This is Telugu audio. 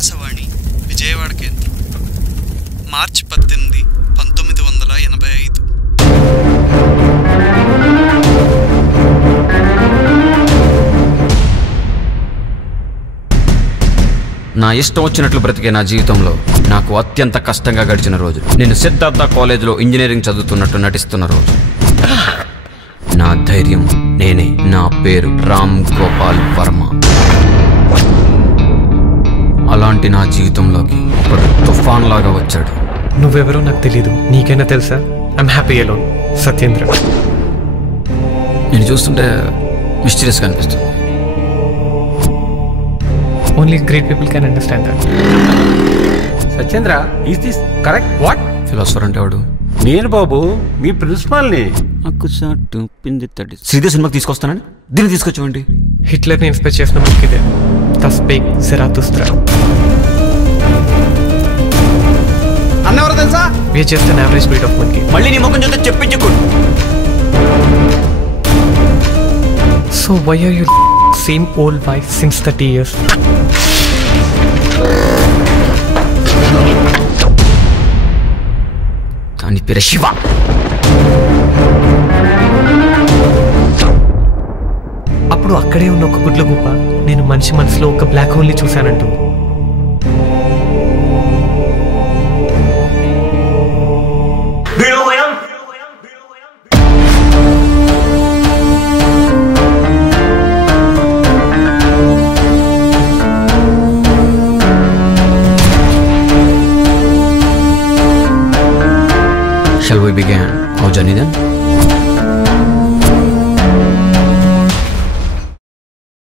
ఆకాశవాణి విజయవాడ కేంద్రం మార్చి 18, 1985. నా ఇష్టం వచ్చినట్లు బ్రతికే నా జీవితంలో నాకు అత్యంత కష్టంగా గడిచిన రోజు నేను సిద్ధార్థ కాలేజ్లో ఇంజనీరింగ్ చదువుతున్నట్టు నటిస్తున్న రోజు. నా ధైర్యం నేనే. నా పేరు రామ్ గోపాల్ వర్మ. అలాంటి నా జీవితంలోకి ఒక తుఫాన్ లాగా వచ్చాడు. నువ్వెవరో నాకు తెలీదు, నీకైనా తెలుసా? I'm happy alone. సత్యేంద్ర. నేను చూస్తుంటే మిస్టీరియస్గా అనిపిస్తుంది. Only great people can understand that. Satyendra, is this correct? What? Philosopher అంటే వాడు నేను బాబు, మీ ప్రిన్సిపాల్ని. శ్రీదేవి సినిమాకి తీసుకొస్తానని దీన్ని తీసుకొచ్చామండి. హిట్లర్ని ఇన్స్పైర్ చేసిన బుక్ ఇదే, ద స్పీక్ జరాతుస్త్రా. అన్నెవరో తెలుసా? We are just an average breed of monkey. మళ్ళీ నీ ముఖం చూస్తే చెప్పించుకోండి. So why are you same old wife since 30 years? దాని పేరు శివ. అప్పుడు అక్కడే ఉన్న ఒక గుడ్ల గుప్ప నేను మనిషి మనసులో ఒక black హోల్ని చూశానంటూ. Shall we begin our journey then?